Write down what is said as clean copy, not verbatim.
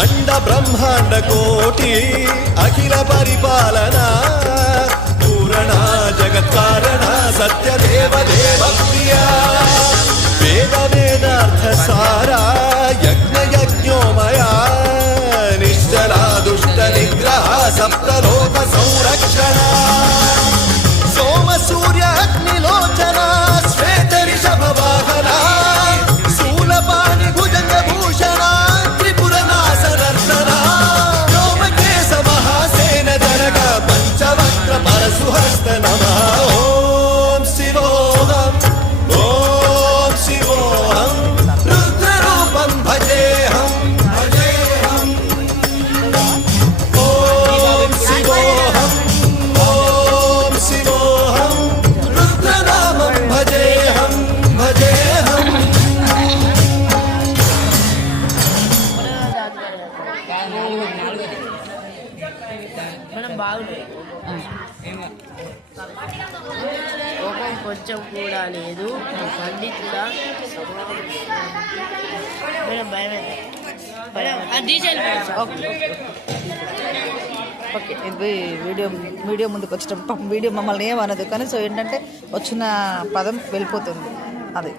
అండ బ్రహ్మాండ కోటి అఖిల పరిపాలన పూరణ జగత్కారణ సత్యదేవ దేవ ప్రియ వేద వేదార్థ సారా యజ్ఞ యజ్ఞోమయా నిశ్చలా దుష్ట నిగ్రహ సప్తలోక సంరక్షణ సోమ సూర్య అగ్నిలోచన శ్వేత రిషభ వాహన శూలపాణి భుజంగ భూషణ త్రిపుర నాశనర్తన వ్యోమకేశ మహాసేన జనక పంచవక్ర పరశుహస్త నమః ఓం శివోహం ఓం శివోహం రుద్రరూపం భజేహం భజేహం ఓం శివోహం ఓం శివోహం రుద్రనామం భజేహం భజేహం మనం బాగుంది కోపం కొంచెం కూడా లేదు పండితుడా మేడం భయం ఓకే ఇది వీడియో ముందుకు వచ్చేటప్పుడు వీడియో మమ్మల్ని ఏమనదు కానీ సో ఏంటంటే వచ్చిన పదం వెళ్ళిపోతుంది అది